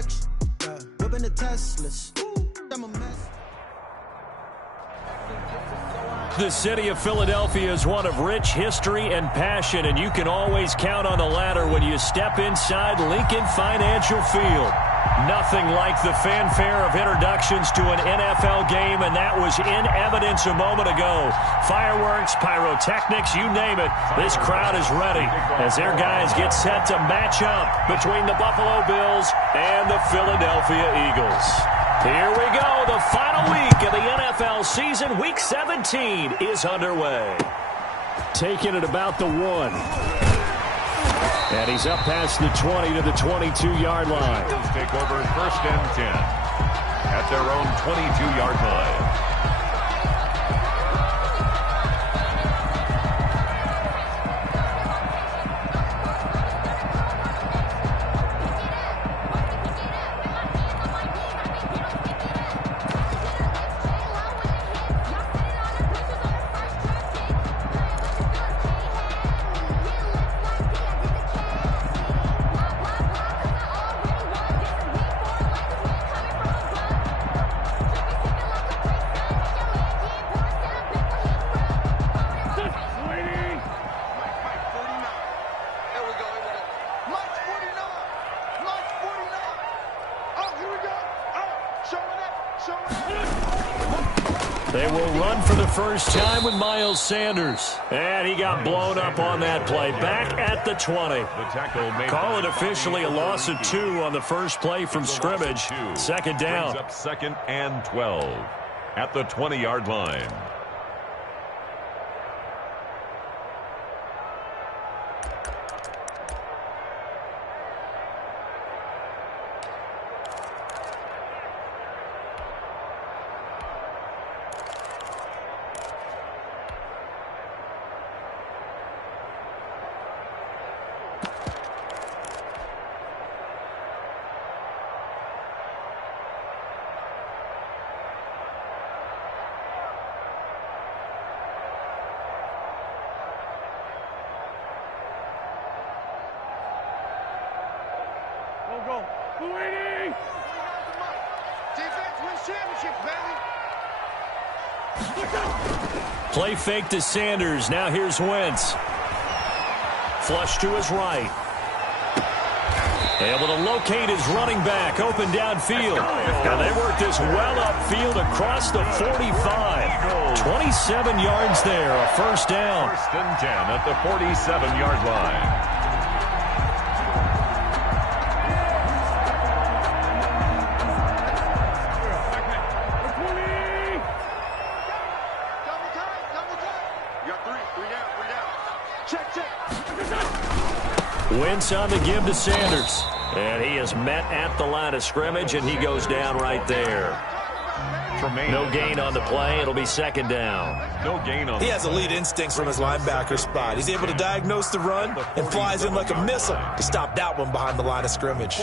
direction. Whipping the Teslas. I'm a mess. The city of Philadelphia is one of rich history and passion, and you can always count on the latter when you step inside Lincoln Financial Field. Nothing like the fanfare of introductions to an NFL game, and that was in evidence a moment ago. Fireworks, pyrotechnics, you name it. This crowd is ready as their guys get set to match up between the Buffalo Bills and the Philadelphia Eagles. Here we go. The final week of the NFL season, Week 17, is underway. Taking it about the 1. And he's up past the 20 to the 22-yard line. Bills take over first and 10 at their own 22-yard line. They will run for the first time with Miles Sanders. And he got blown up on that play. Back at the 20. Call it officially a loss of 2 on the first play from scrimmage. Second down. Up second and 12 at the 20-yard line. Play fake to Sanders. Now here's Wentz. Flush to his right. Able to locate his running back. Open downfield. And they work this well upfield across the 45. 27 yards there. A first down. First and 10 at the 47-yard line. Wentz on the give to Sanders. And he is met at the line of scrimmage, and he goes down right there. No gain on the play. It'll be second down. No gain on. He has elite instincts from his linebacker spot. He's able to diagnose the run and flies in like a missile to stop that one behind the line of scrimmage.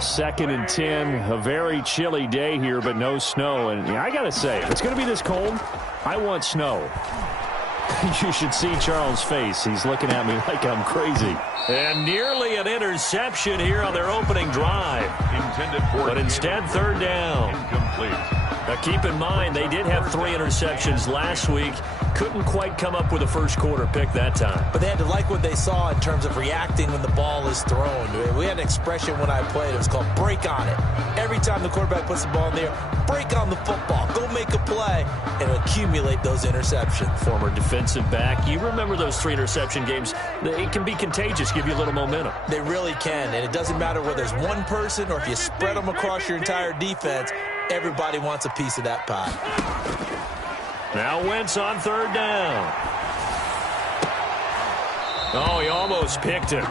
Second and 10. A very chilly day here, but no snow. And I got to say, if it's going to be this cold, I want snow. You should see Charles' face. He's looking at me like I'm crazy. And nearly an interception here on their opening drive. Intended for, but instead, third down. Incomplete. Now, keep in mind, they did have 3 interceptions last week. Couldn't quite come up with a first quarter pick that time. But they had to like what they saw in terms of reacting when the ball is thrown. We had an expression when I played. It was called break on it. Every time the quarterback puts the ball in the air, break on the football. Go make a play and accumulate those interceptions. Former defensive back. You remember those 3 interception games. It can be contagious, give you a little momentum. They really can, and it doesn't matter whether there's one person or if you spread them across your entire defense. Everybody wants a piece of that pie. Now Wentz on third down. Oh, he almost picked it.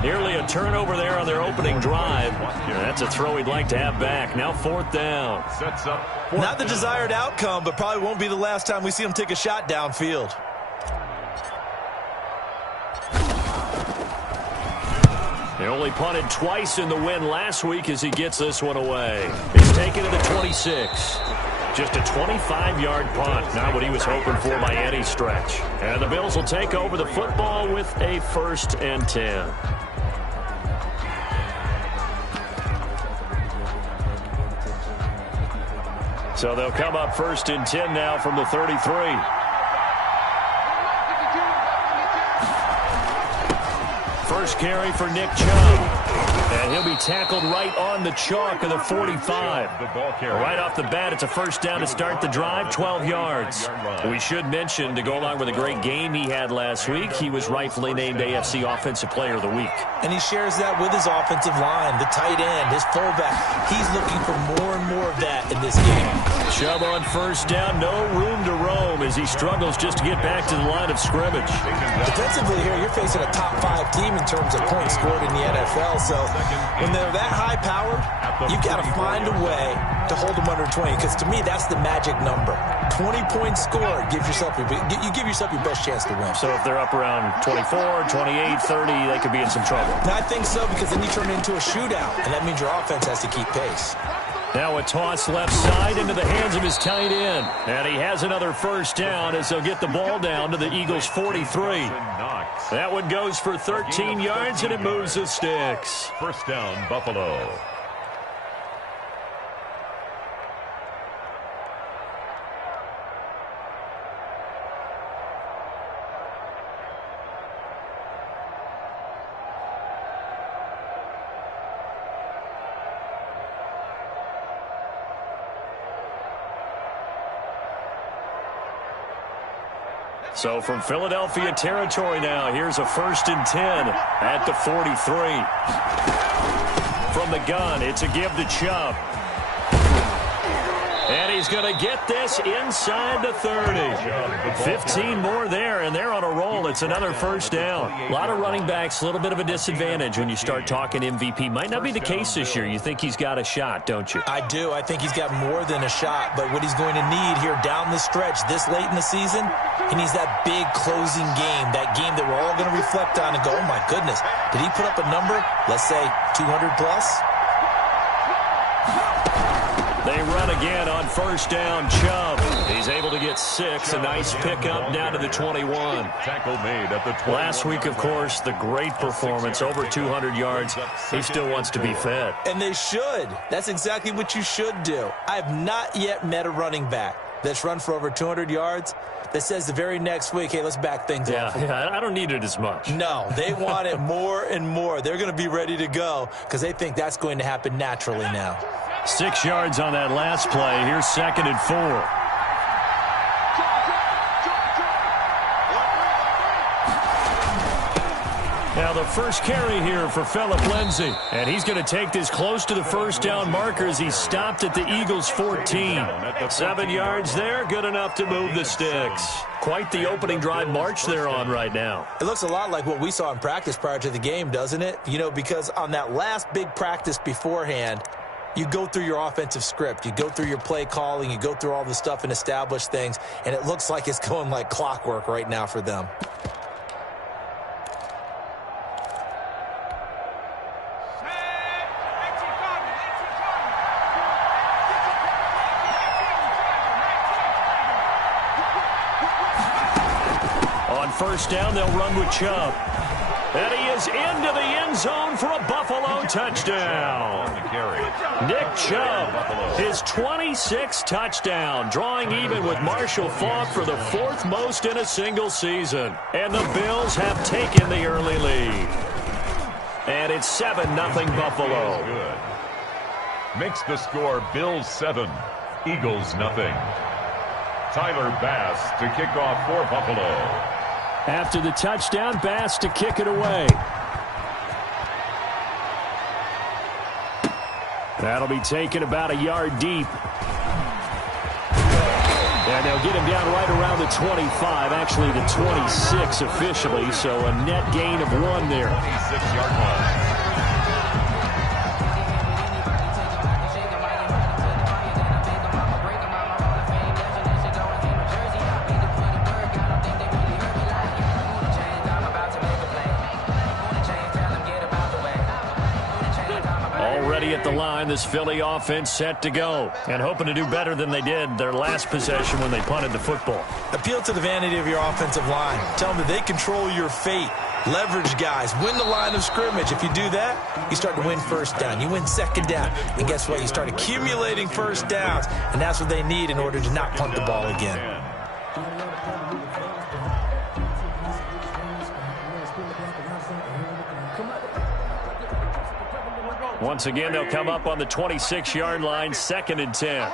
Nearly a turnover there on their opening drive. That's a throw he'd like to have back. Now fourth down. Sets up. Not the desired outcome, but probably won't be the last time we see him take a shot downfield. He only punted twice in the win last week as he gets this one away. He's taken to the 26. Just a 25-yard punt. Not what he was hoping for by any stretch. And the Bills will take over the football with a first and 10. So they'll come up 1st and 10 now from the 33. First carry for Nick Chubb. And he'll be tackled right on the chalk of the 45. Right off the bat, it's a first down to start the drive, 12 yards. We should mention, to go along with a great game he had last week, he was rightfully named AFC Offensive Player of the Week. And he shares that with his offensive line, the tight end, his fullback. He's looking for more and more of that in this game. Chubb on first down, no room to roam as he struggles just to get back to the line of scrimmage. Defensively here, you're facing a top 5 team in terms of points scored in the NFL, so when they're that high-powered, you've got to find a way to hold them under 20, because to me, that's the magic number. 20 points scored, you give yourself your best chance to win. So if they're up around 24, 28, 30, they could be in some trouble. I think so, because then you turn it into a shootout, and that means your offense has to keep pace. Now a toss left side into the hands of his tight end. And he has another first down as they'll get the ball down to the Eagles' 43. That one goes for 13 yards, and it moves the sticks. First down, Buffalo. So from Philadelphia territory now, here's a 1st and 10 at the 43. From the gun, it's a give to Chubb. And he's going to get this inside the 30. 15 more there, and they're on a roll. It's another first down. A lot of running backs, a little bit of a disadvantage when you start talking MVP. Might not be the case this year. You think he's got a shot, don't you? I do. I think he's got more than a shot. But what he's going to need here down the stretch this late in the season, he needs that big closing game, that game that we're all going to reflect on and go, oh, my goodness, did he put up a number, let's say 200 plus? They run again on first down. Chubb. He's able to get 6. A nice pickup down to the 21. Tackle made at the 21. Last week, of course, the great performance, over 200 yards. He still wants to be fed. And they should. That's exactly what you should do. I have not yet met a running back that's run for over 200 yards that says the very next week, hey, let's back things up. Yeah, I don't need it as much. No, they want it more and more. They're going to be ready to go because they think that's going to happen naturally now. 6 yards on that last play. Here's 2nd and 4. Now the first carry here for Phillip Lindsay. And he's going to take this close to the first down marker as he stopped at the Eagles' 14. 7 yards there, good enough to move the sticks. Quite the opening drive march they're on right now. It looks a lot like what we saw in practice prior to the game, doesn't it? You know, because on that last big practice beforehand, you go through your offensive script. You go through your play calling. You go through all the stuff and establish things. And it looks like it's going like clockwork right now for them. On first down, they'll run with Chubb. And he is into the end zone for a Buffalo touchdown. Nick Chubb, his 26th touchdown, drawing even with Marshall Faulk for the 4th most in a single season. And the Bills have taken the early lead. And it's 7-0 Buffalo. Good. Makes the score Bills 7, Eagles nothing. Tyler Bass to kick off for Buffalo. After the touchdown, Bass to kick it away. That'll be taken about a yard deep. And they'll get him down right around the 25, actually the 26 officially, so a net gain of 1 there. 26-yard line. At the line, this Philly offense set to go and hoping to do better than they did their last possession when they punted the football. Appeal to the vanity of your offensive line. Tell them that they control your fate. Leverage guys, win the line of scrimmage. If you do that, you start to win first down. You win second down. And guess what? You start accumulating first downs. And that's what they need in order to not punt the ball again. Once again, they'll come up on the 26-yard line, 2nd and 10.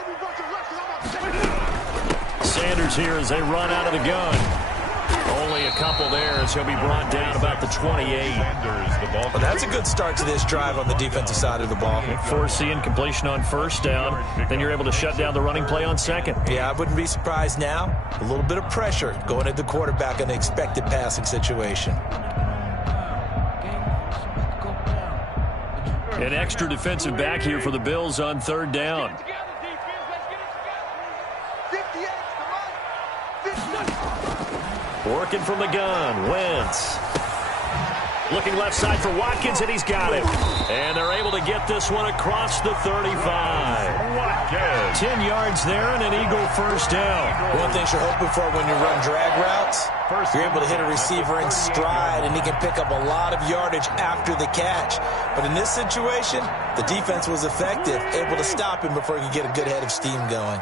Sanders here as they run out of the gun. Only a couple there as he'll be brought down about the 28. Well, that's a good start to this drive on the defensive side of the ball. Force the incompletion on first down. Then you're able to shut down the running play on second. Yeah, I wouldn't be surprised now. A little bit of pressure going at the quarterback in the expected passing situation. An extra defensive back here for the Bills on 3rd down. Working from the gun, Wentz. Looking left side for Watkins, and he's got it. And they're able to get this one across the 35. 10 yards there and an Eagle first down. One thing you're hoping for when you run drag routes, you're able to hit a receiver in stride, and he can pick up a lot of yardage after the catch. But in this situation, the defense was effective, able to stop him before he could get a good head of steam going.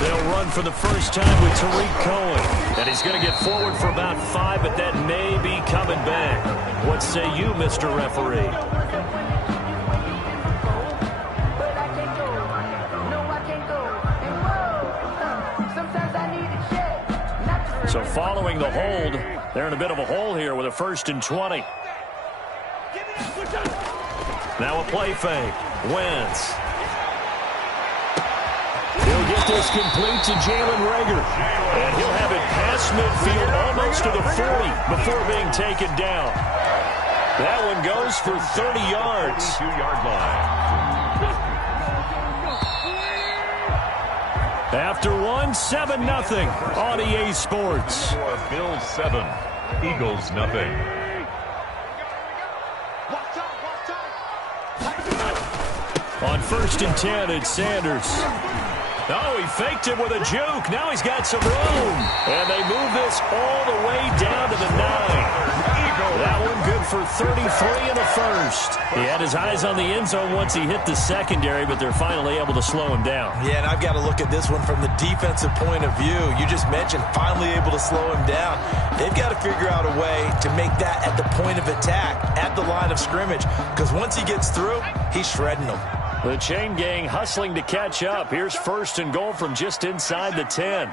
They'll run for the first time with Tariq Cohen. And he's going to get forward for about 5, but that may be coming back. What say you, Mr. Referee? So following the hold, they're in a bit of a hole here with a 1st and 20. Now a play fake. Wentz. He'll get this complete to Jalen Reagor. And he'll have it past midfield almost to the 40 before being taken down. That one goes for 30 yards. 2-yard line. After one, 7-0 on EA Sports. Bills 7, Eagles nothing. On 1st and 10, it's Sanders. Oh, he faked it with a juke. Now he's got some room. And they move this all the way down to the 9. That one good for 33 in the 1st. He had his eyes on the end zone once he hit the secondary, but they're finally able to slow him down. Yeah, and I've got to look at this one from the defensive point of view. You just mentioned finally able to slow him down. They've got to figure out a way to make that at the point of attack, at the line of scrimmage, because once he gets through, he's shredding them. The chain gang hustling to catch up. Here's 1st and goal from just inside the 10.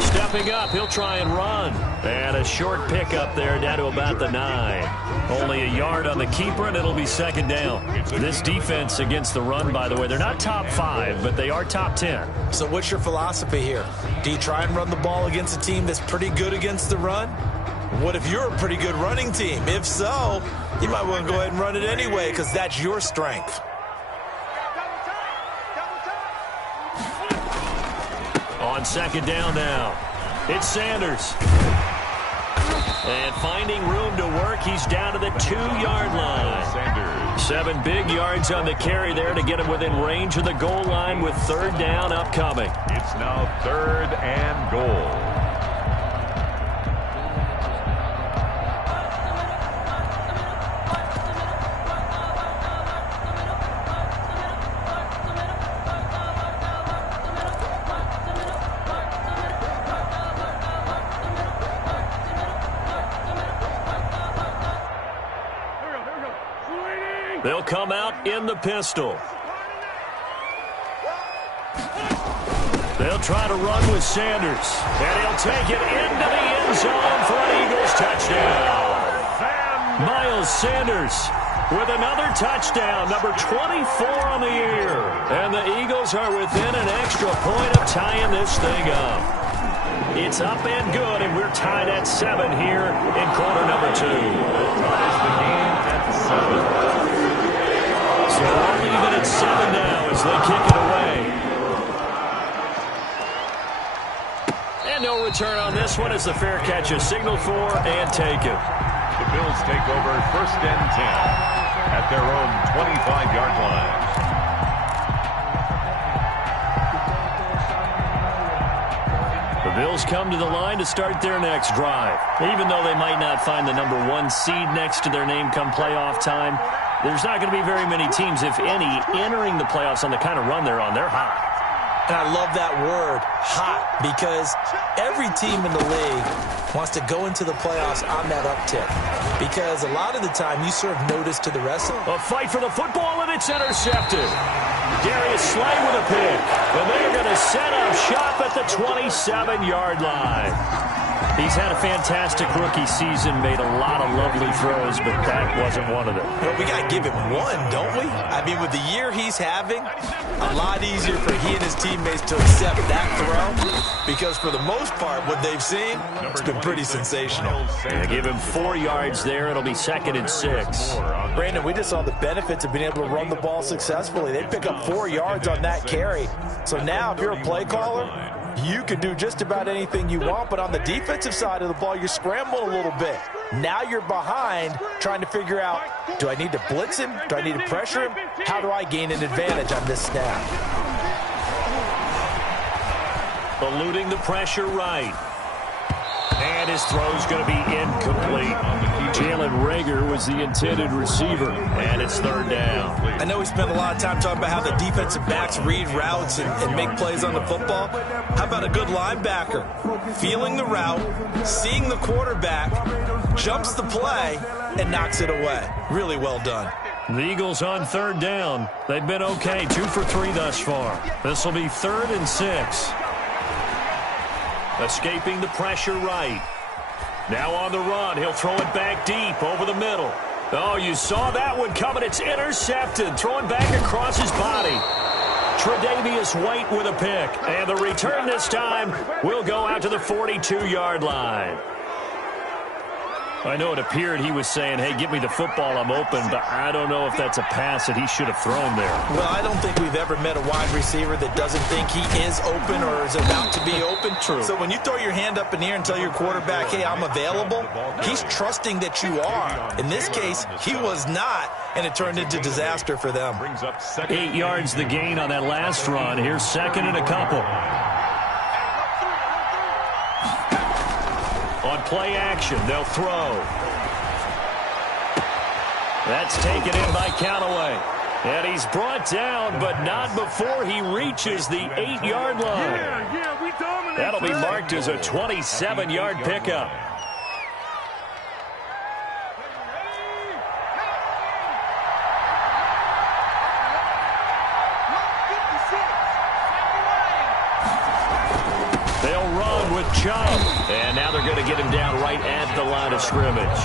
Stepping up, he'll try and run. And a short pickup there down to about the 9. Only a yard on the keeper, and it'll be 2nd down. This defense against the run, by the way, they're not top 5, but they are top 10. So what's your philosophy here? Do you try and run the ball against a team that's pretty good against the run? What if you're a pretty good running team? If so, you might want to go ahead and run it anyway because that's your strength. On 2nd down now, it's Sanders. And finding room to work, he's down to the 2-yard line. Sanders. 7 big yards on the carry there to get him within range of the goal line with 3rd down upcoming. It's now 3rd and goal. They'll come out in the pistol. They'll try to run with Sanders. And he'll take it into the end zone for an Eagles touchdown. Miles Sanders with another touchdown, number 24 on the year. And the Eagles are within an extra point of tying this thing up. It's up and good, and we're tied at 7 here in quarter number 2. Ties the game at 7. So we're even at 7 now as they kick it away. And no return on this one as the fair catch is signaled for and taken. The Bills take over 1st and 10 at their own 25-yard line. Bills come to the line to start their next drive. Even though they might not find the number 1 seed next to their name come playoff time, there's not going to be very many teams, if any, entering the playoffs on the kind of run they're on. They're hot. And I love that word, hot, because every team in the league wants to go into the playoffs on that uptick. Because a lot of the time, you serve notice to the rest of them. A fight for the football, and it's intercepted. Darius Slay with a pick. And they're going to set up shop at the 27-yard line. He's had a fantastic rookie season, made a lot of lovely throws, but that wasn't one of them. Well, we got to give him one, don't we? I mean, with the year he's having, a lot easier for he and his teammates to accept that throw, because for the most part, what they've seen, it's been pretty sensational. They give him 4 yards there. It'll be 2nd and 6. Brandon, we just saw the benefits of being able to run the ball successfully. They pick up 4 yards on that carry. So now, if you're a play caller, you can do just about anything you want, but on the defensive side of the ball, you're scrambling a little bit. Now you're behind trying to figure out, do I need to blitz him? Do I need to pressure him? How do I gain an advantage on this snap? Eluding the pressure right. And his throw's going to be incomplete. Jalen Reagor was the intended receiver, and it's 3rd down. I know we spent a lot of time talking about how the defensive backs read routes and make plays on the football. How about a good linebacker? Feeling the route, seeing the quarterback, jumps the play, and knocks it away. Really well done. The Eagles on 3rd down. They've been okay, 2 for 3 thus far. This will be 3rd and 6. Escaping the pressure right. Now on the run. He'll throw it back deep over the middle. Oh, you saw that one coming. It's intercepted. Throwing back across his body. Tre'Davious White with a pick. And the return this time will go out to the 42-yard line. I know it appeared he was saying, hey, give me the football, I'm open, but I don't know if that's a pass that he should have thrown there. Well, I don't think we've ever met a wide receiver that doesn't think he is open or is about to be open. True. So when you throw your hand up in the air and tell your quarterback, hey, I'm available, he's trusting that you are. In this case, he was not, and it turned into disaster for them. 8 yards the gain on that last run. Here's 2nd and a couple. On play action, they'll throw. That's taken in by Callaway. And he's brought down, but not before he reaches the 8-yard line. That'll be marked as a 27-yard pickup. They'll run with Chubb. And now they're going to get him down right at the line of scrimmage.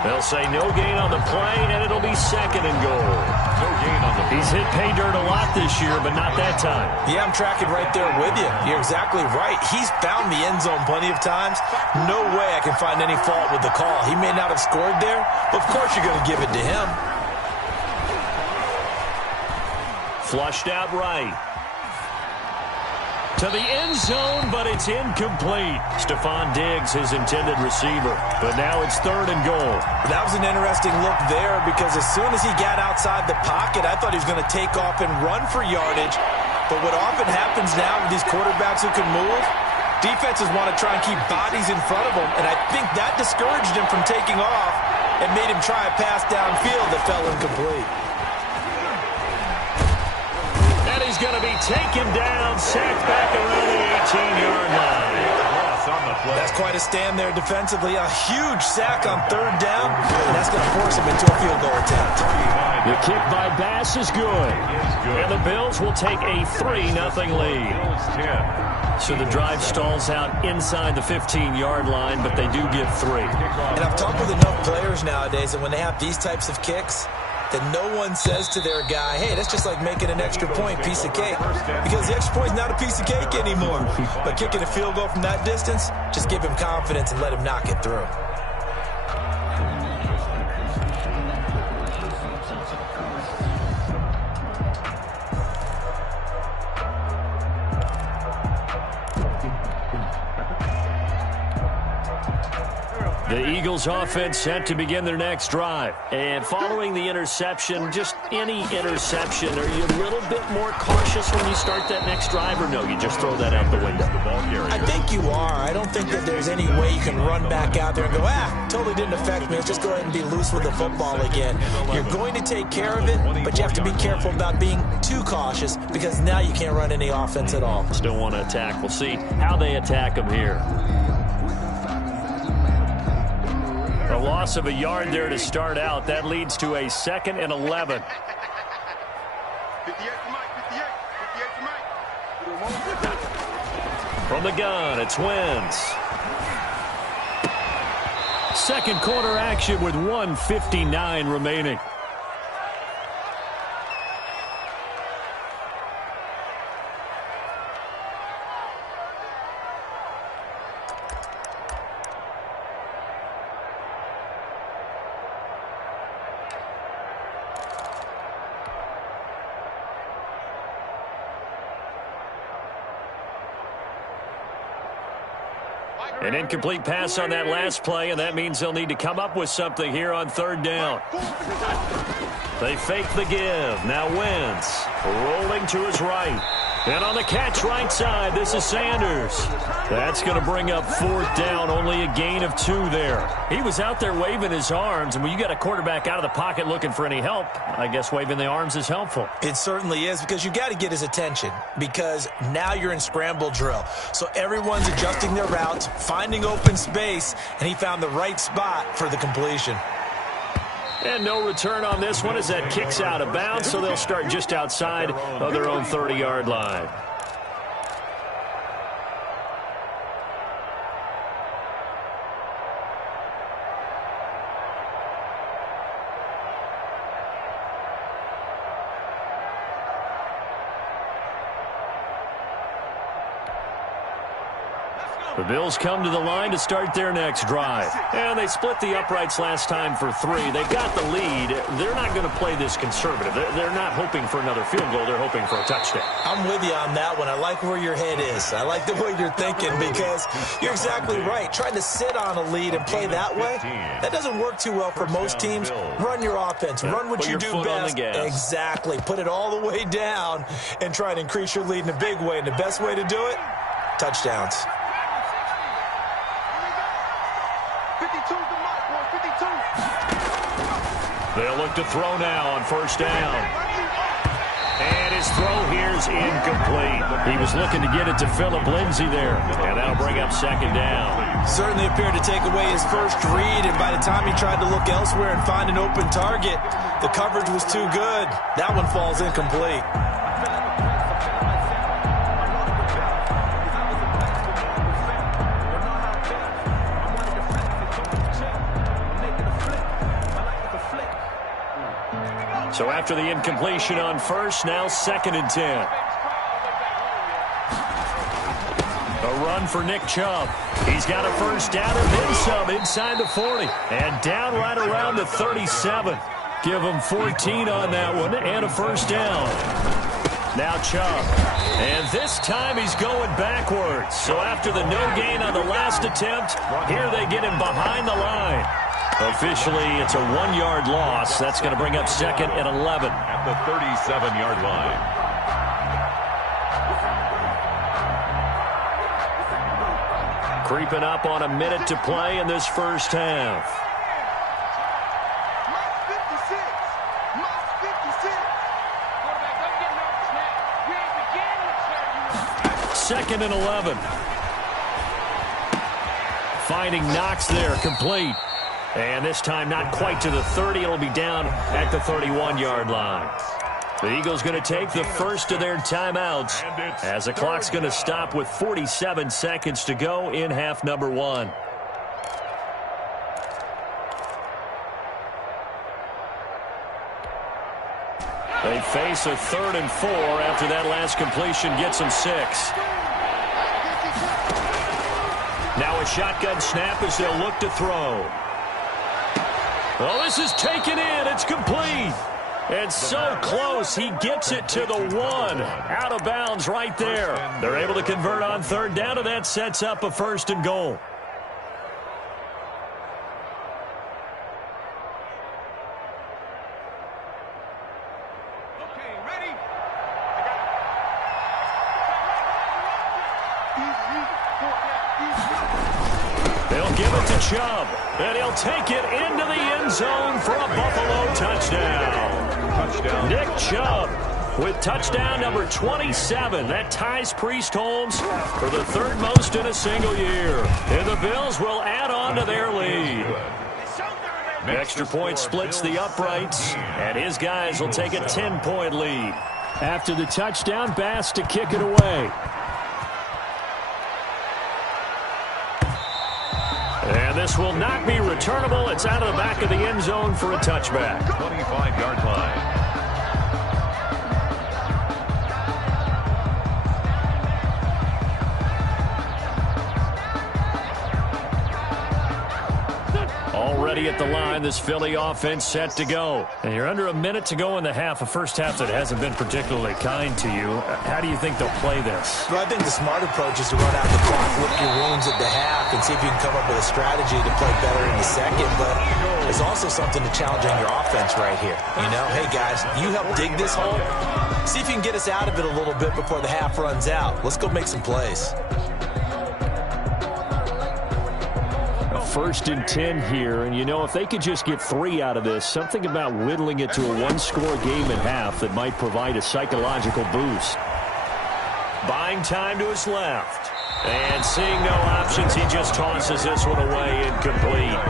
They'll say no gain on the play, and it'll be 2nd and goal. No gain on the play. He's hit pay dirt a lot this year, but not that time. Yeah, I'm tracking right there with you. You're exactly right. He's found the end zone plenty of times. No way I can find any fault with the call. He may not have scored there, but of course you're going to give it to him. Flushed out right. To the end zone, but it's incomplete. Stephon Diggs, his intended receiver. But now it's 3rd and goal. That was an interesting look there because as soon as he got outside the pocket, I thought he was going to take off and run for yardage. But what often happens now with these quarterbacks who can move, defenses want to try and keep bodies in front of them. And I think that discouraged him from taking off and made him try a pass downfield that fell incomplete. He's going to be taken down, sacked back around the 18-yard line. That's quite a stand there defensively. A huge sack on 3rd down, and that's going to force him into a field goal attempt. The kick by Bass is good. And the Bills will take a 3-0 lead. So the drive stalls out inside the 15-yard line, but they do get 3. And I've talked with enough players nowadays that when they have these types of kicks, that no one says to their guy, hey, that's just like making an extra point, piece of cake. Because the extra point's not a piece of cake anymore. But kicking a field goal from that distance, just give him confidence and let him knock it through. The Eagles offense set to begin their next drive. And following the interception, just any interception, are you a little bit more cautious when you start that next drive, or no, you just throw that out the window? I think you are. I don't think that there's any way you can run back out there and go, totally didn't affect me. Let's just go ahead and be loose with the football again. You're going to take care of it, but you have to be careful about being too cautious because now you can't run any offense at all. Still want to attack. We'll see how they attack them here. A loss of a yard there to start out. That leads to a 2nd and 11. From the gun, it's Wentz. Second quarter action with 1:59 remaining. An incomplete pass on that last play, and that means they'll need to come up with something here on 3rd down. They fake the give. Now Wentz rolling to his right. And on the catch right side, this is Sanders. That's going to bring up 4th down, only a gain of 2 there. He was out there waving his arms, and when you got a quarterback out of the pocket looking for any help, I guess waving the arms is helpful. It certainly is, because you got to get his attention, because now you're in scramble drill. So everyone's adjusting their routes, finding open space, and he found the right spot for the completion. And no return on this one as that kicks out of bounds, so they'll start just outside of their own 30-yard line. The Bills come to the line to start their next drive. And they split the uprights last time for 3. They've got the lead. They're not going to play this conservative. They're not hoping for another field goal. They're hoping for a touchdown. I'm with you on that one. I like where your head is. I like the way you're thinking, because you're exactly right. Trying to sit on a lead and play that way, that doesn't work too well for most teams. Run your offense. Run what you do best. Exactly. Put it all the way down and try to increase your lead in a big way. And the best way to do it, touchdowns. They'll look to throw now on 1st down. And his throw here's incomplete. He was looking to get it to Phillip Lindsay there. And that'll bring up 2nd down. Certainly appeared to take away his first read, and by the time he tried to look elsewhere and find an open target, the coverage was too good. That one falls incomplete. So after the incompletion on 1st, now 2nd and 10. A run for Nick Chubb. He's got a 1st down and then some inside the 40. And down right around the 37. Give him 14 on that one and a 1st down. Now Chubb. And this time he's going backwards. So after the no gain on the last attempt, here they get him behind the line. Officially, it's a 1-yard loss. That's going to bring up 2nd and 11. At the 37-yard line. Creeping up on a minute to play in this first half. Second and 11. Finding Knox there, complete. And this time not quite to the 30. It'll be down at the 31-yard line. The Eagles going to take the first of their timeouts as the clock's going to stop with 47 seconds to go in half number 1. They face a 3rd and 4 after that last completion gets them 6. Now a shotgun snap as they'll look to throw. Well, this is taken in. It's complete. And so close, he gets it to the 1. Out of bounds right there. They're able to convert on 3rd down, and that sets up a 1st and goal. give it to Chubb. And he'll take it into the end zone for a Buffalo touchdown. Nick Chubb with touchdown number 27. That ties Priest Holmes for the third most in a single year. And the Bills will add on to their lead. The extra point splits the uprights, and his guys will take a 10-point lead. After the touchdown, Bass to kick it away. And this will not be returnable. It's out of the back of the end zone for a touchback. 25-yard line. Already at the line, this Philly offense set to go. And you're under a minute to go in the half, a first half that hasn't been particularly kind to you. How do you think they'll play this? Well, I think the smart approach is to run out the clock, lick your wounds at the half, and see if you can come up with a strategy to play better in the second. But there's also something to challenging your offense right here. You know, hey, guys, you help dig this hole. See if you can get us out of it a little bit before the half runs out. Let's go make some plays. 1st and 10 here, and you know, if they could just get 3 out of this, something about whittling it to a one-score game at half that might provide a psychological boost. Buying time to his left. And seeing no options, he just tosses this one away incomplete.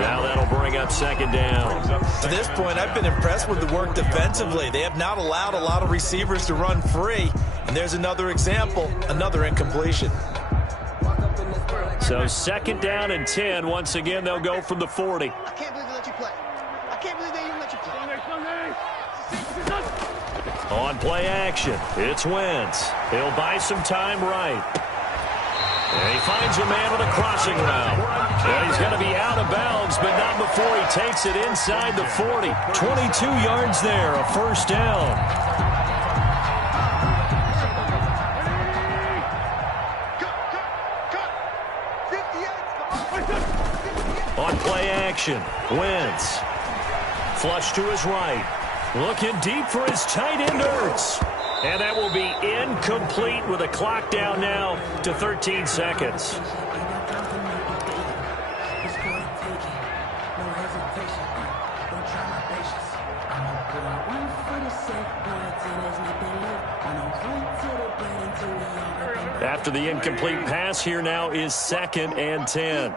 Now that'll bring up 2nd down. To this point, I've been impressed with the work defensively. They have not allowed a lot of receivers to run free. And there's another example, another incompletion. So 2nd down and 10. Once again, they'll go from the 40. I can't believe they let you play. I can't believe they even let you play. On play action, it's Wentz. He'll buy some time right. And he finds a man with a crossing route. And he's going to be out of bounds, but not before he takes it inside the 40. 22 yards there, a 1st down. On play action, Wentz. Flush to his right. Looking deep for his tight end, Ertz. And that will be incomplete with a clock down now to 13 seconds. After the incomplete pass, here now is 2nd and 10.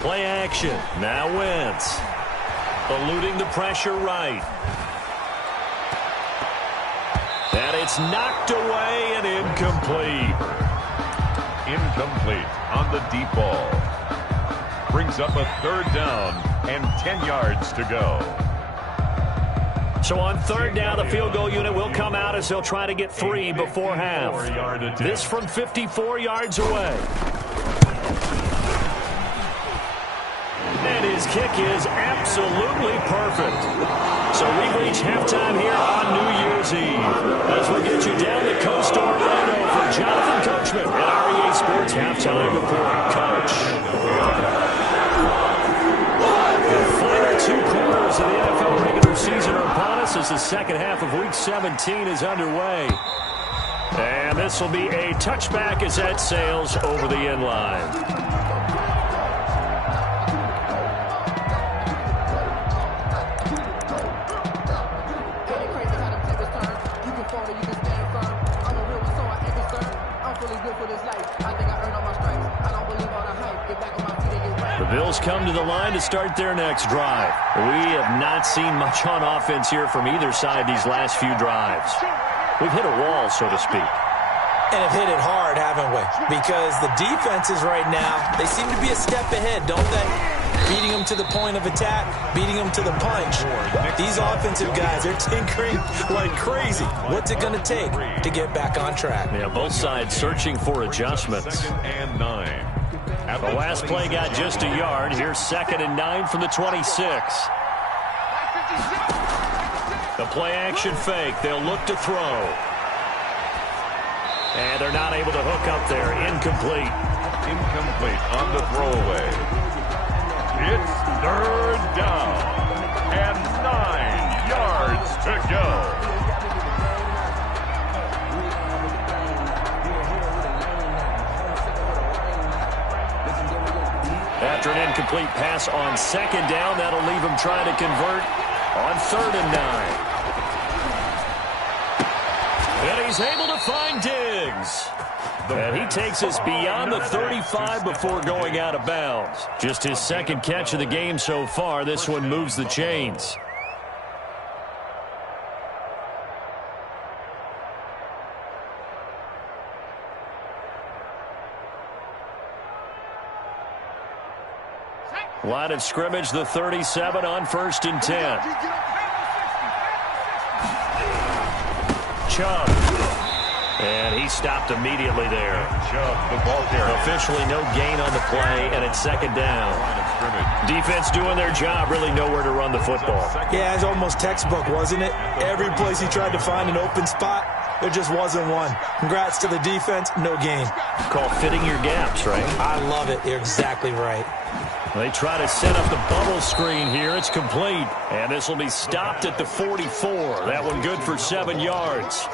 Play action. Now Wentz. Eluding the pressure right. And it's knocked away and incomplete. Incomplete on the deep ball. Brings up a 3rd down and 10 yards to go. So on 3rd down, the field goal unit will come out as they'll try to get 3 before half. This from 54 yards away. And his kick is absolutely perfect. So we've reached halftime here on New Year's Eve. As we get you down the coast to Orlando for Jonathan Coachman at REA Sports Halftime Report. Coach. The final 2 quarters of the NFL regular season are upon us as the second half of Week 17 is underway. And this will be a touchback as that sails over the end line. Bills come to the line to start their next drive. We have not seen much on offense here from either side these last few drives. We've hit a wall, so to speak. And have hit it hard, haven't we? Because the defenses right now, they seem to be a step ahead, don't they? Beating them to the point of attack, beating them to the punch. These offensive guys, they're tinkering like crazy. What's it going to take to get back on track? Yeah, both sides searching for adjustments. 2nd and 9. The last play got just a yard. Here's 2nd and 9 from the 26. The play action fake. They'll look to throw. And they're not able to hook up there. Incomplete. Incomplete on the throwaway. It's 3rd down and 9 yards to go. After an incomplete pass on second down, that'll leave him trying to convert on 3rd and 9. And he's able to find Diggs. And he takes us beyond the 35 before going out of bounds. Just his second catch of the game so far. This one moves the chains. Line of scrimmage, the 37 on 1st and 10. Chubb. And he stopped immediately there. Chubb, the ball carrier. Officially no gain on the play, and it's 2nd down. Defense doing their job, really nowhere to run the football. Yeah, it's almost textbook, wasn't it? Every place he tried to find an open spot, there just wasn't one. Congrats to the defense, no gain. Call fitting your gaps, right? I love it. You're exactly right. They try to set up the bubble screen here. It's complete. And this will be stopped at the 44. That one good for 7 yards.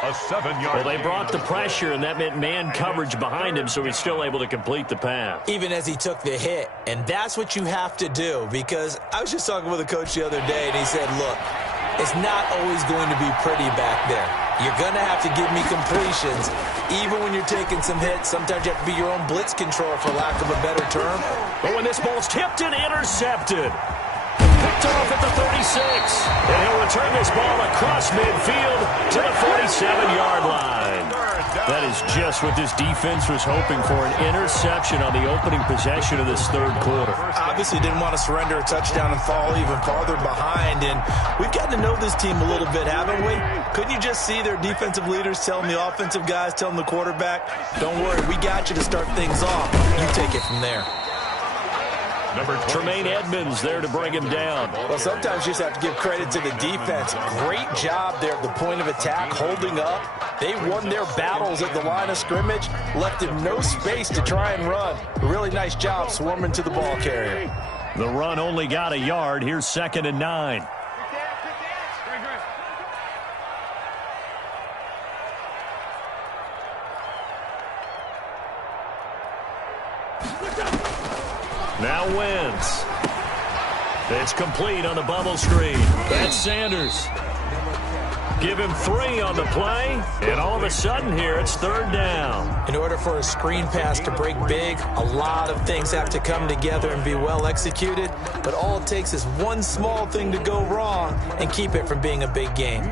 A 7-yard. Well, they brought the pressure, and that meant man coverage behind him, so he's still able to complete the pass. Even as he took the hit, and that's what you have to do, because I was just talking with a coach the other day, and he said, look, it's not always going to be pretty back there. You're going to have to give me completions. Even when you're taking some hits, sometimes you have to be your own blitz control, for lack of a better term. But when this ball's tipped and intercepted, picked off at the 36. And he'll return this ball across midfield to the 47-yard line. That is just what this defense was hoping for, an interception on the opening possession of this 3rd quarter. Obviously didn't want to surrender a touchdown and fall even farther behind. And we've gotten to know this team a little bit, haven't we? Couldn't you just see their defensive leaders telling the offensive guys, telling the quarterback, don't worry, we got you to start things off. You take it from there. Tremaine Edmonds there to bring him down. Well, sometimes you just have to give credit to the defense. Great job there at the point of attack, holding up. They won their battles at the line of scrimmage, left him no space to try and run. A really nice job swarming to the ball carrier. The run only got a yard. Here's 2nd and 9. Now wins. It's complete on the bubble screen. That's Sanders. Give him 3 on the play, and all of a sudden here it's 3rd down. In order for a screen pass to break big, a lot of things have to come together and be well executed, but all it takes is one small thing to go wrong and keep it from being a big game.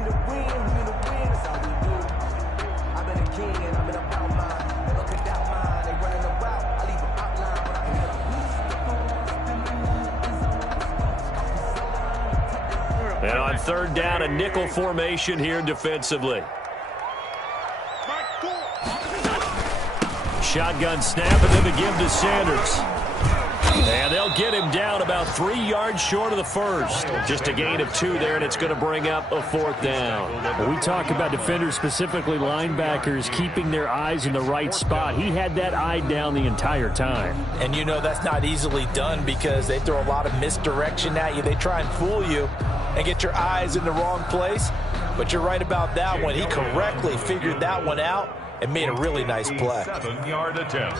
And on 3rd down, a nickel formation here defensively. Shotgun snap, and then the give to Sanders. And they'll get him down about 3 yards short of the 1st. Just a gain of 2 there, and it's going to bring up a 4th down. When we talk about defenders, specifically linebackers, keeping their eyes in the right spot. He had that eye down the entire time. And you know that's not easily done because they throw a lot of misdirection at you. They try and fool you and get your eyes in the wrong place. But you're right about that one. He correctly figured that one out and made a really nice play. 7-yard attempt.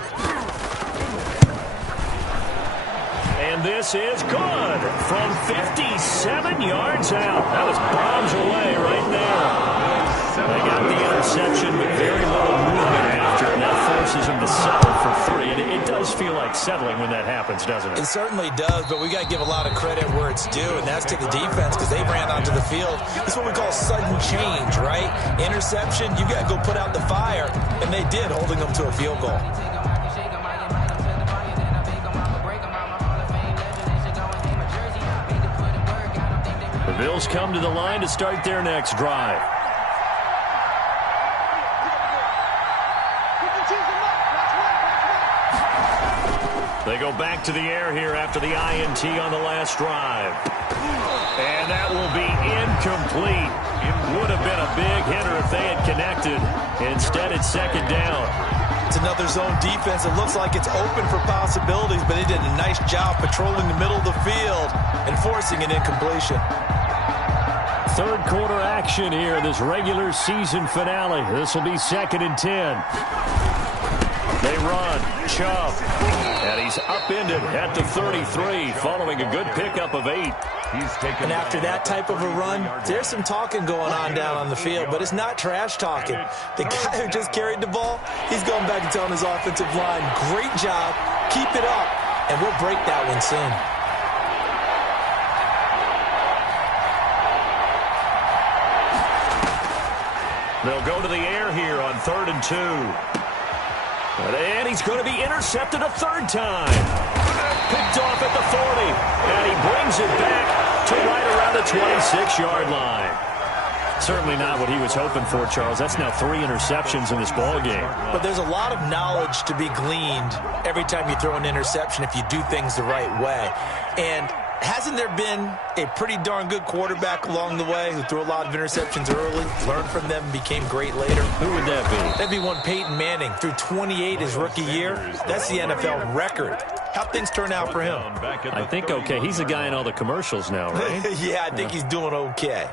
And this is good from 57 yards out. That was bombs away right there. They got the interception, but very little movement after, and that forces them to settle for 3. And it does feel like settling when that happens, doesn't it? It certainly does, but we got to give a lot of credit where it's due, and that's to the defense because they ran onto the field. This is what we call sudden change, right? Interception, you got to go put out the fire, and they did, holding them to a field goal. The Bills come to the line to start their next drive. They go back to the air here after the INT on the last drive. And that will be incomplete. It would have been a big hitter if they had connected. Instead, it's 2nd down. It's another zone defense. It looks like it's open for possibilities, but they did a nice job patrolling the middle of the field and forcing an incompletion. 3rd quarter action here, this regular season finale. This will be 2nd and 10. They run. Chubb. And he's upended at the 33 following a good pickup of 8. And after that type of a run, there's some talking going on down on the field, but it's not trash talking. The guy who just carried the ball, he's going back and telling his offensive line, great job, keep it up, and we'll break that one soon. They'll go to the air here on 3rd and 2. And he's going to be intercepted a 3rd time. Picked off at the 40. And he brings it back to right around the 26-yard line. Certainly not what he was hoping for, Charles. That's now 3 interceptions in this ball game. But there's a lot of knowledge to be gleaned every time you throw an interception if you do things the right way. And hasn't there been a pretty darn good quarterback along the way who threw a lot of interceptions early, learned from them, and became great later? Who would that be? That'd be one Peyton Manning. Threw 28 his rookie year. That's the NFL record. How'd things turn out for him? I think okay. He's the guy in all the commercials now, right? Yeah, I think he's doing okay.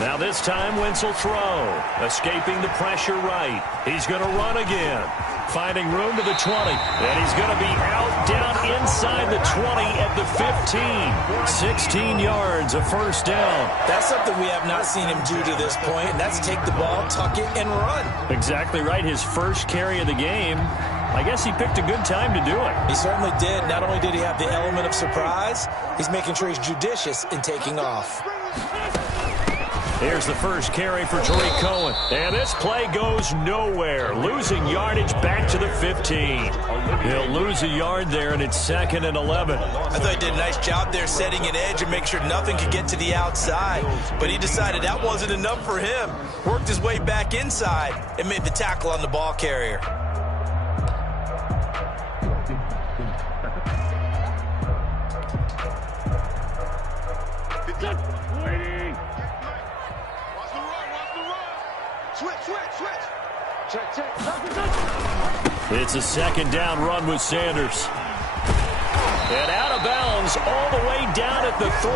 Now this time Wentz will throw. Escaping the pressure right. He's going to run again. Finding room to the 20. And he's going to be out down inside the 20 at the 15. 16 yards, a 1st down. That's something we have not seen him do to this point, and that's take the ball, tuck it, and run. Exactly right. His first carry of the game. I guess he picked a good time to do it. He certainly did. Not only did he have the element of surprise, he's making sure he's judicious in taking off. Here's the first carry for Tariq Cohen. And this play goes nowhere. Losing yardage back to the 15. He'll lose a yard there, and it's 2nd and 11. I thought he did a nice job there setting an edge and make sure nothing could get to the outside. But he decided that wasn't enough for him. Worked his way back inside and made the tackle on the ball carrier. It's a 2nd down run with Sanders. And out of bounds all the way down at the 3.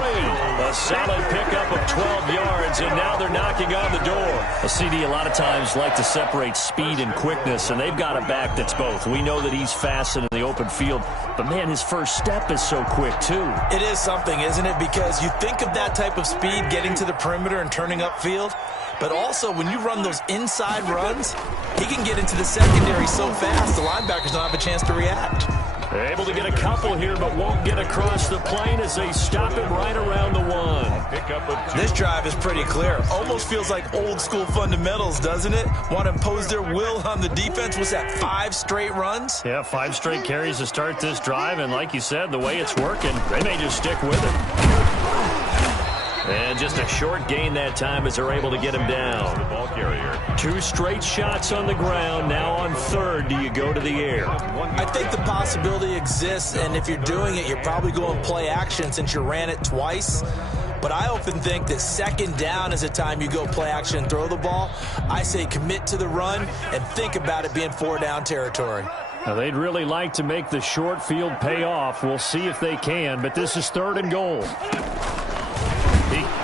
A solid pickup of 12 yards, and now they're knocking on the door. A CD a lot of times like to separate speed and quickness, and they've got a back that's both. We know that he's fast in the open field, but, man, his first step is so quick, too. It is something, isn't it? Because you think of that type of speed getting to the perimeter and turning upfield, but also when you run those inside runs, he can get into the secondary so fast the linebackers don't have a chance to react. They're able to get a couple here, but won't get across the plane as they stop him right around the 1. This drive is pretty clear. Almost feels like old school fundamentals, doesn't it? Want to impose their will on the defense. What's that, 5 straight runs? Yeah, 5 straight carries to start this drive, and like you said, the way it's working, they may just stick with it. And just a short gain that time as they're able to get him down. 2 straight shots on the ground. Now on 3rd, do you go to the air? I think the possibility exists, and if you're doing it, you're probably going play action since you ran it twice. But I often think that 2nd down is the time you go play action and throw the ball. I say commit to the run and think about it being 4-down territory. Now, they'd really like to make the short field pay off. We'll see if they can, but this is 3rd and goal.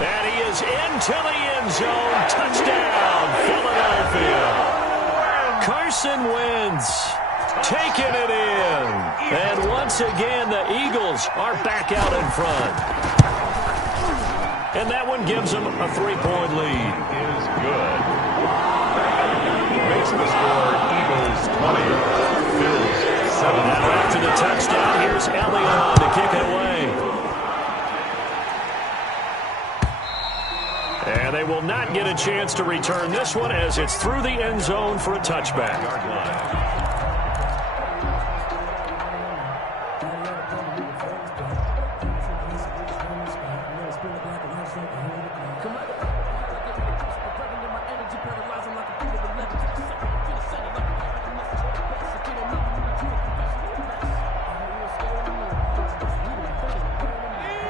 And he is into the end zone. Touchdown, Philadelphia. Carson Wentz taking it in. And once again, the Eagles are back out in front. And that one gives them a 3-point lead. Is good. Makes the score Eagles 20. Bills 7. Now after the touchdown, here's Elliott to kick it away. And they will not get a chance to return this one as it's through the end zone for a touchback.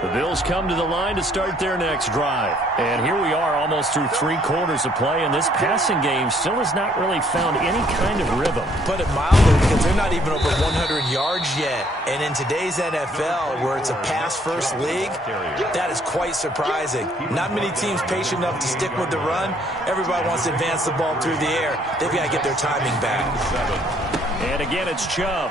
The Bills come to the line to start their next drive. And here we are almost through 3 quarters of play, and this passing game still has not really found any kind of rhythm. Put it mildly, because they're not even over 100 yards yet. And in today's NFL, where it's a pass-first league, that is quite surprising. Not many teams patient enough to stick with the run. Everybody wants to advance the ball through the air. They've got to get their timing back. And again, it's Chubb.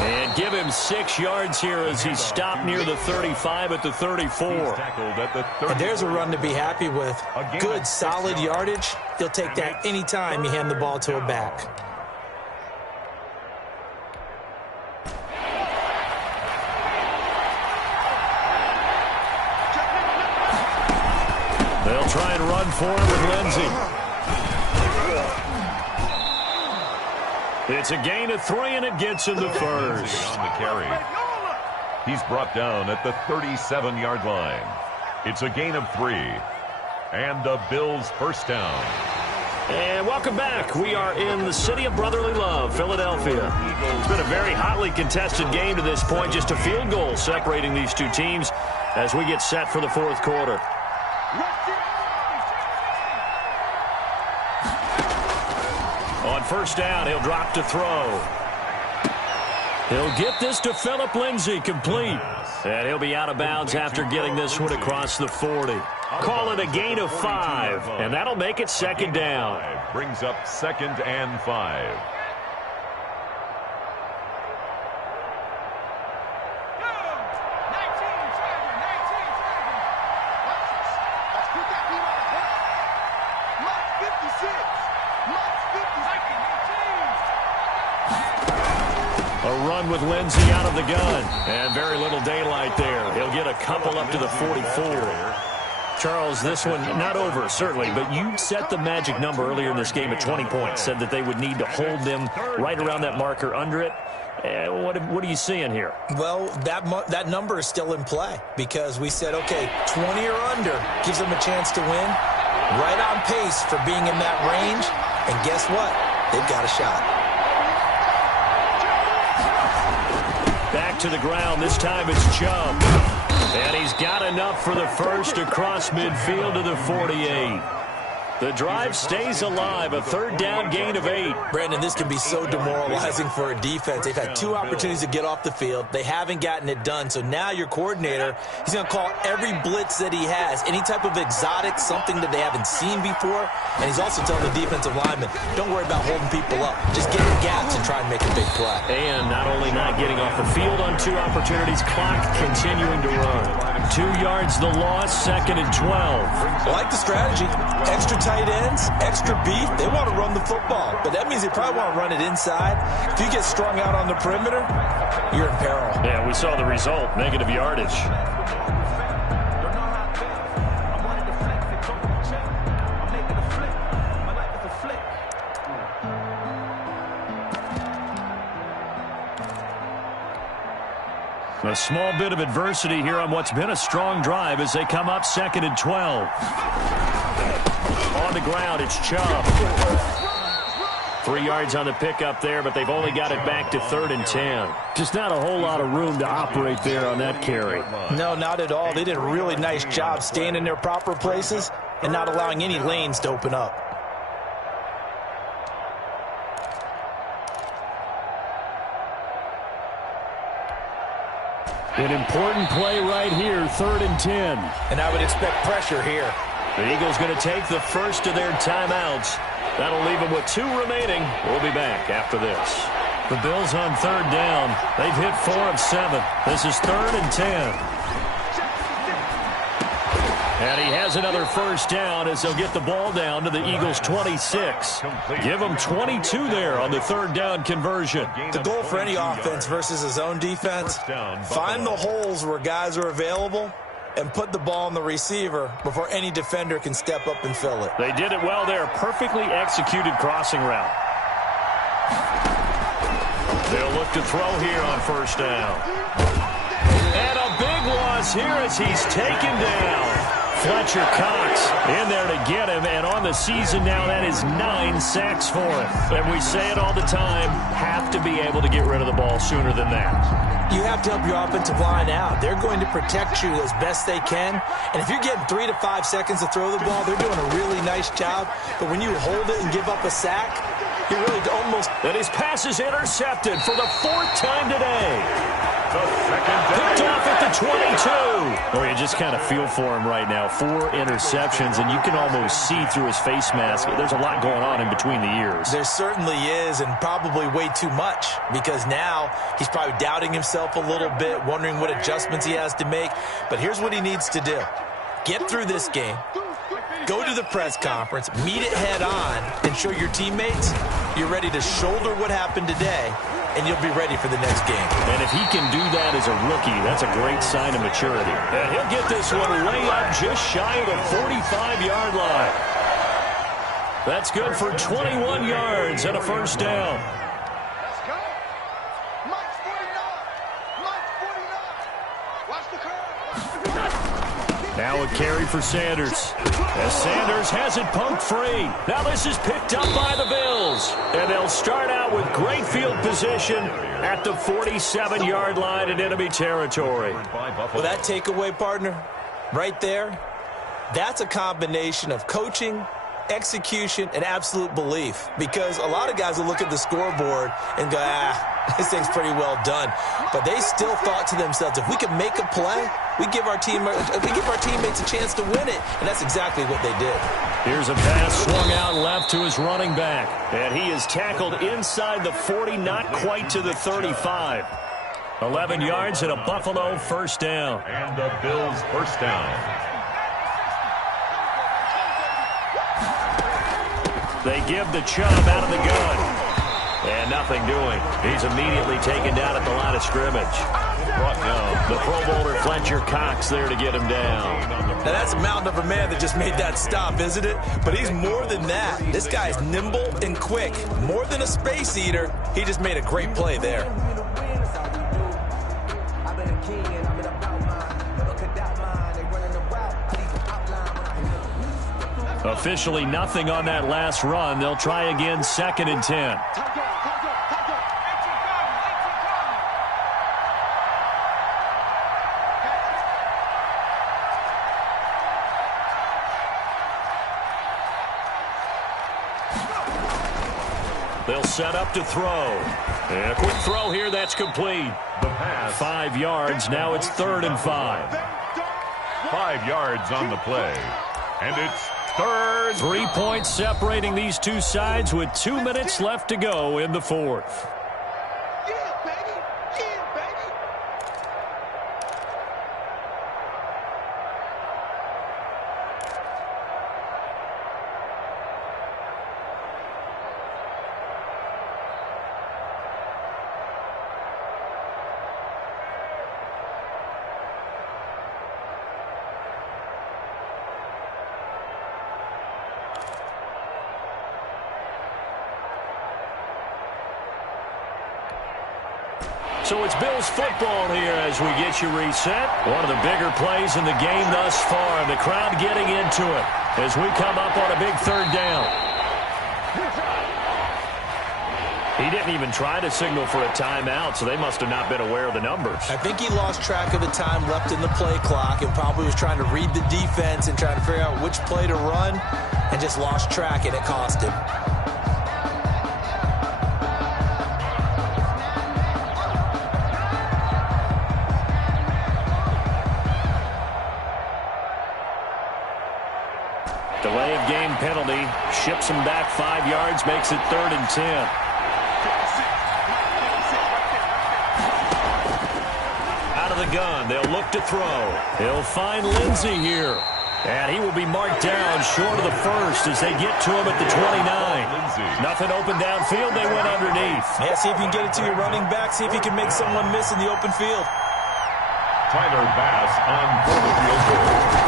And give him 6 yards here as he's stopped near the 35 at the 34. And there's a run to be happy with. Good, solid yardage. He'll take that anytime you hand the ball to a back. They'll try and run for it with Lindsey. It's a gain of 3, and it gets him the first. On the carry. He's brought down at the 37-yard line. It's a gain of 3. And the Bills' first down. And welcome back. We are in the city of brotherly love, Philadelphia. It's been a very hotly contested game to this point. Just a field goal separating these two teams as we get set for the 4th quarter. On first down, he'll drop to throw. He'll get this to Phillip Lindsay, complete. And he'll be out of bounds after getting this one across the 40. Call it a gain of 5, and that'll make it 2nd down. Brings up 2nd and 5. A run with Lindsay out of the gun. And very little daylight there. He'll get a couple up to the 44. Charles, this one not over, certainly, but you set the magic number earlier in this game at 20 points. Said that they would need to hold them right around that marker under it. What are you seeing here? Well, that number is still in play because we said, okay, 20 or under gives them a chance to win. Right on pace for being in that range. And guess what? They've got a shot. Back to the ground. This time it's Chubb. And he's got enough for the first across midfield to the 48. The drive stays alive. A 3rd down gain of 8. Brandon, this can be so demoralizing for a defense. They've had 2 opportunities to get off the field. They haven't gotten it done. So now your coordinator, he's going to call every blitz that he has. Any type of exotic, something that they haven't seen before. And he's also telling the defensive lineman, don't worry about holding people up. Just get in gaps and try and make a big play. And not only not getting off the field on 2 opportunities, clock continuing to run. 2 yards the loss, 2nd and 12. I like the strategy. Extra tight ends, extra beef. They want to run the football, but that means they probably want to run it inside. If you get strung out on the perimeter, you're in peril. Yeah, we saw the result, negative yardage. A small bit of adversity here on what's been a strong drive as they come up 2nd and 12. On the ground, it's Chubb. 3 yards on the pickup there, but they've only got it back to 3rd and 10. Just not a whole lot of room to operate there on that carry. No, not at all. They did a really nice job staying in their proper places and not allowing any lanes to open up. An important play right here, 3rd and 10. And I would expect pressure here. The Eagles going to take the first of their timeouts. That'll leave them with 2 remaining. We'll be back after this. The Bills on 3rd down. They've hit 4 of 7. This is 3rd and 10. And he has another first down as they'll get the ball down to the Eagles' 26. Give them 22 there on the 3rd down conversion. The goal for any offense versus his own defense, find the holes where guys are available and put the ball on the receiver before any defender can step up and fill it. They did it well there. Perfectly executed crossing route. They'll look to throw here on first down. And a big loss here as he's taken down. Fletcher Cox in there to get him, and on the season now, that is 9 sacks for him. And we say it all the time, have to be able to get rid of the ball sooner than that. You have to help your offensive line out. They're going to protect you as best they can. And if you're getting 3 to 5 seconds to throw the ball, they're doing a really nice job. But when you hold it and give up a sack, you're really almost... And his pass is intercepted for the 4th time today. The second down. Picked off at the 22. Oh, you just kind of feel for him right now. 4 interceptions, and you can almost see through his face mask. There's a lot going on in between the ears. There certainly is, and probably way too much, because now he's probably doubting himself a little bit, wondering what adjustments he has to make. But here's what he needs to do. Get through this game. Go to the press conference, meet it head on, and show your teammates you're ready to shoulder what happened today, and you'll be ready for the next game. And if he can do that as a rookie, that's a great sign of maturity. And he'll get this one way up just shy of the 45-yard line. That's good for 21 yards and a first down. Let's go. Mike 49. Mike 49. Watch the curve. Now a carry for Sanders. As Sanders has it pumped free. Now this is picked up by the Bills. And they'll start out with great field position at the 47-yard line in enemy territory. Well, that takeaway, partner, right there, that's a combination of coaching, execution, and absolute belief. Because a lot of guys will look at the scoreboard and go, this thing's pretty well done. But they still thought to themselves, if we can make a play, we give our teammates a chance to win it. And that's exactly what they did. Here's a pass swung out left to his running back. And he is tackled inside the 40, not quite to the 35. 11 yards and a Buffalo first down. And the Bills first down. They give the Chubb out of the gun. And nothing doing. He's immediately taken down at the line of scrimmage. Brought down. The Pro Bowler Fletcher Cox there to get him down. Now that's a mountain of a man that just made that stop, isn't it? But he's more than that. This guy's nimble and quick. More than a space eater. He just made a great play there. Officially nothing on that last run. They'll try again, 2nd and 10. They'll set up to throw. And a quick throw here, that's complete. The pass. 5 yards, now it's 3rd and 5. 5 yards on the play. And it's 3rd. 3 points separating these two sides with 2 minutes left to go in the 4th. Yeah, baby. Yeah, baby. So it's Bills football here as we get you reset. One of the bigger plays in the game thus far. The crowd getting into it as we come up on a big 3rd down. He didn't even try to signal for a timeout, so they must have not been aware of the numbers. I think he lost track of the time left in the play clock and probably was trying to read the defense and trying to figure out which play to run and just lost track, and it cost him. Delay of game penalty. Ships him back 5 yards, makes it 3rd and 10. Out of the gun, they'll look to throw. He'll find Lindsey here. And he will be marked down short of the first as they get to him at the 29. Nothing open downfield, they went underneath. Yeah, see if you can get it to your running back. See if you can make someone miss in the open field. Tyler Bass on for the field goal.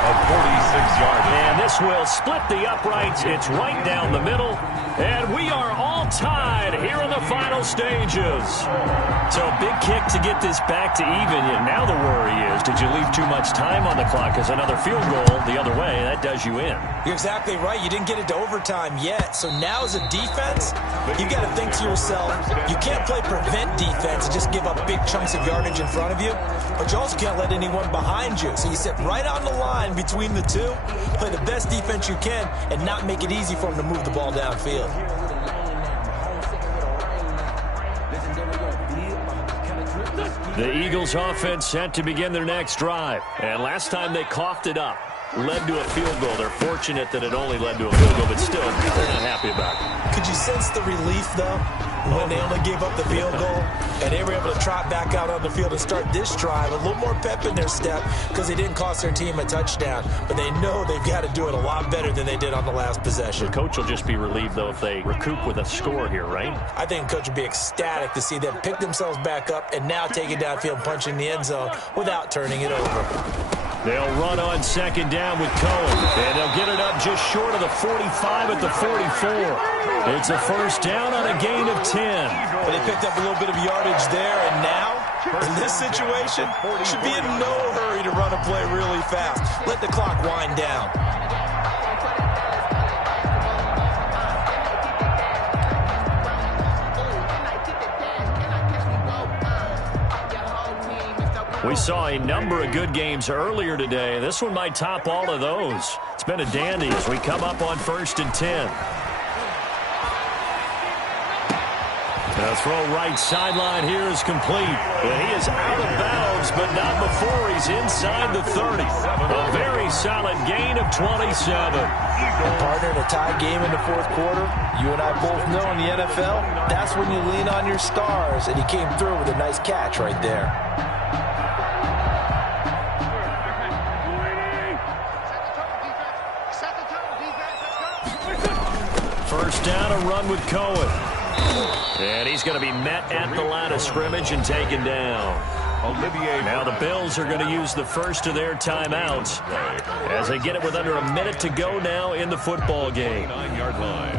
A 46-yard. And this will split the uprights. It's right down the middle. And we are all tied here in the final final stages. So a big kick to get this back to even. And now the worry is, did you leave too much time on the clock? Because another field goal the other way, that does you in. You're exactly right. You didn't get it to overtime yet. So now as a defense, you've got to think to yourself, you can't play prevent defense and just give up big chunks of yardage in front of you. But you also can't let anyone behind you. So you sit right on the line between the two, play the best defense you can, and not make it easy for them to move the ball downfield. The Eagles offense set to begin their next drive. And last time they coughed it up, led to a field goal. They're fortunate that it only led to a field goal, but still, they're not happy about it. Could you sense the relief, though, when they only gave up the field goal and they were able to trot back out on the field and start this drive, a little more pep in their step because they didn't cost their team a touchdown, but they know they've got to do it a lot better than they did on the last possession. The coach will just be relieved, though, if they recoup with a score here, right? I think the coach would be ecstatic to see them pick themselves back up and now take it downfield and punch in the end zone without turning it over. They'll run on second down with Cohen, and they'll get it up just short of the 45 at the 44. It's a first down on a gain of 10. But they picked up a little bit of yardage there, and now, in this situation, should be in no hurry to run a play really fast. Let the clock wind down. We saw a number of good games earlier today. This one might top all of those. It's been a dandy as we come up on 1st and 10. The throw right sideline here is complete. And he is out of bounds, but not before he's inside the 30. A very solid gain of 27. And partner, in a tie game in the fourth quarter, you and I both know in the NFL, that's when you lean on your stars. And he came through with a nice catch right there. First down, a run with Cohen. And he's going to be met at the line of scrimmage and taken down. Now the Bills are going to use the first of their timeouts as they get it with under a minute to go now in the football game. 9-yard line.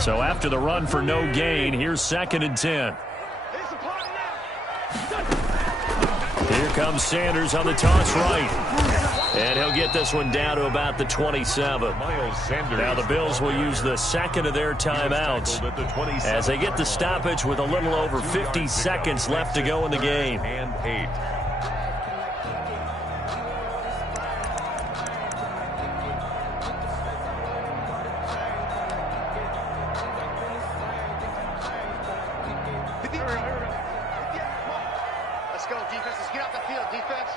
So after the run for no gain, here's 2nd and 10. Here comes Sanders on the toss right. And he'll get this one down to about the 27. Now the Bills will use the second of their timeouts as they get the stoppage with a little over 50 seconds left to go in the game. And 8. Let's go, defense. Let's get off the field, defense.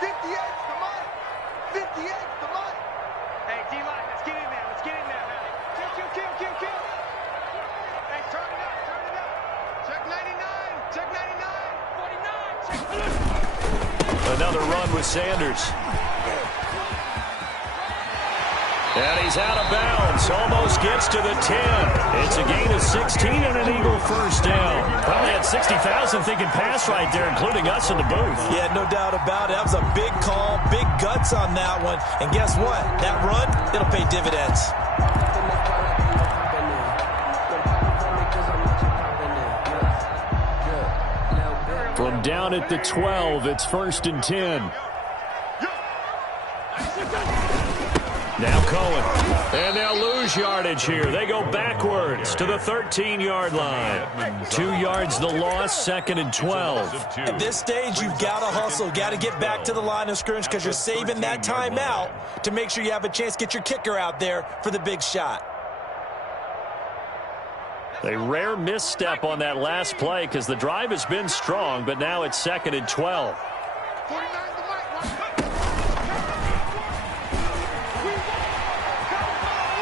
58's the money. 58's the money. Hey, D-line, let's get in there. Let's get in there, man. Kill. Hey, turn it up. Check 99. Check 99. 49. Check. Another run with Sanders. And he's out of bounds. Almost gets to the 10. It's a gain of 16 and an Eagle first down. Probably had 60,000 thinking pass right there, including us in the booth. Yeah, no doubt about it. That was a big call, big guts on that one. And guess what? That run, it'll pay dividends. From down at the 12, it's 1st and 10. Now Cohen. And they'll lose yardage here. They go backwards to the 13-yard line. 2 yards the loss, 2nd and 12. At this stage, you've got to hustle. Got to get back to the line of scrimmage because you're saving that timeout to make sure you have a chance to get your kicker out there for the big shot. A rare misstep on that last play because the drive has been strong, but now it's 2nd and 12. 49's the mic.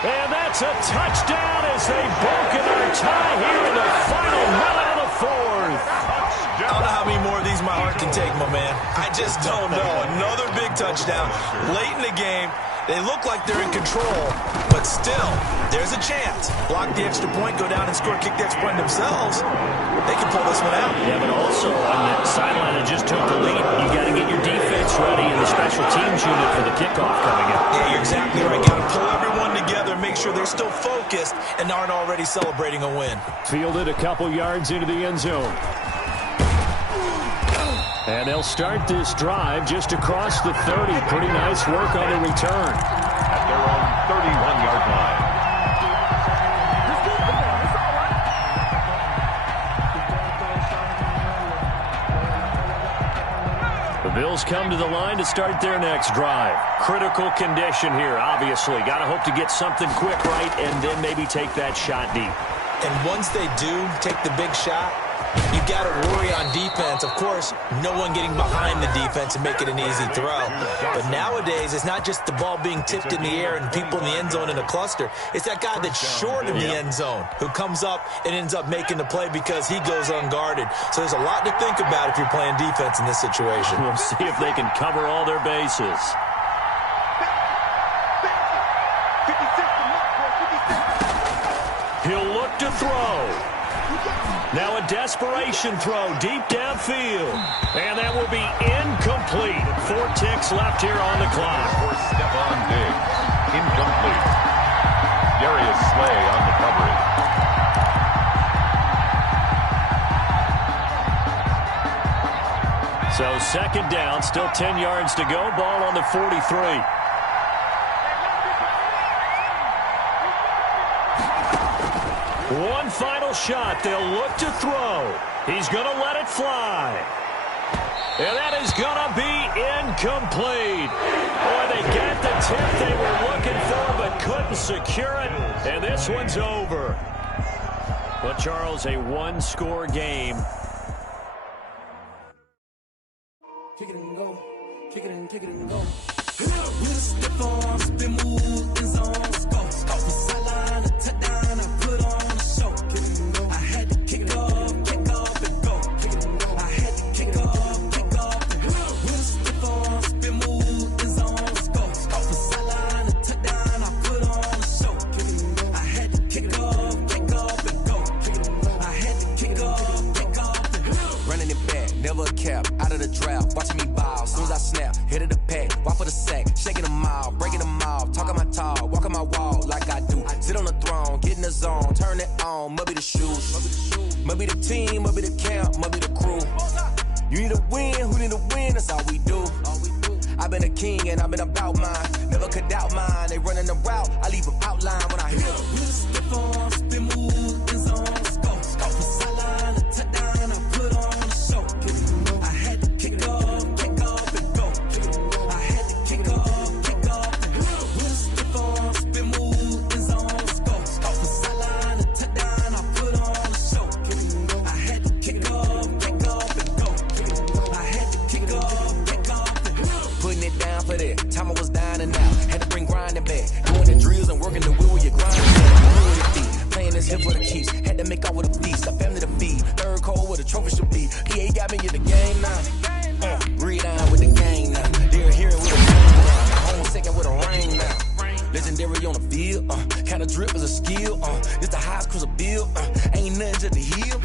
And that's a touchdown as they've broken our tie here in the final minute of the fourth. I don't know how many more of these my heart can take, my man. I just don't know. Another big touchdown late in the game. They look like they're in control, but still, There's a chance. Block the extra point, go down and score, kick the extra point themselves. They can pull this one out. Yeah, but also on the sideline that just took the lead, you got to get your defense ready in the special teams unit for the kickoff coming up. Yeah, you're exactly right. Got to pull everyone together, make sure they're still focused and aren't already celebrating a win. Fielded a couple yards into the end zone. And they'll start this drive just across the 30. Pretty nice work on the return. At their own 31-yard line. The Bills come to the line to start their next drive. Critical condition here, obviously. Got to hope to get something quick right and then maybe take that shot deep. And once they do take the big shot, you got to worry on defense. Of course, no one getting behind the defense and make it an easy throw. But nowadays, it's not just the ball being tipped in the air and people in the end zone in a cluster. It's that guy that's short in the end zone who comes up and ends up making the play because he goes unguarded. So there's a lot to think about if you're playing defense in this situation. We'll see if they can cover all their bases. He'll look to throw. Now a desperation throw deep downfield. And that will be incomplete. 4 ticks left here on the clock. For Stephon Diggs. Incomplete. Darius Slay on the coverage. So second down, still 10 yards to go. Ball on the 43. One final shot. They'll look to throw. He's going to let it fly. And that is going to be incomplete. Boy, they got the tip they were looking for but couldn't secure it. And this one's over. But, Charles, a one-score game. Kick it and go. Kick it and go. With a stiff arm, spin move, in zone, go. Off the sideline, a touchdown, I put on a show. Kick it and go. I had to kick off and go. Kick it and go. I had to kick off and go. With a stiff arm, spin move, in zone, go. Off the sideline, a touchdown, I put on a show. Kick it and go. I had to kick off and go. Kick it and go. I had to kick off and go. Running it back, never a cap, out of the draft, watching me ball, soon as I snap, hit of the pack, walk for the sack, shaking them all, breaking them off, talking my talk, walking my wall like I do, sit on the throne, get in the zone, turn it on, must be the shoes, must be the team, must be the camp, must be the crew, you need a win, who need a win, that's all we do, I've been a king and I've been about mine, never could doubt mine, they running the route, I leave them outline when I hit them. With a stiff arm, spin move, in zone, go. Off the sideline, a touchdown, I put on a show. Kick it and go. I had to kick off and go. Kick it and go. I had to kick off and go. With a stiff arm, spin move, in zone, go. Off the sideline, a touchdown, I put on a show. Kick it and go. I had to kick off and go. Kick it and go. I had to kick off and go. Putting it down for that, time I was down and out, had to bring grinding back, doing the drills and working the wheel with your grinding back, playing this here for the keeps, had to make out with a feast, a family to feed, third cold where the trophy should be, EA got me in the game now, read on with the game now, they're hearing with a game now, home second with a ring now, legendary on the field, kind of drip is a skill, this the highest cruiser bill, ain't nothing to the heel.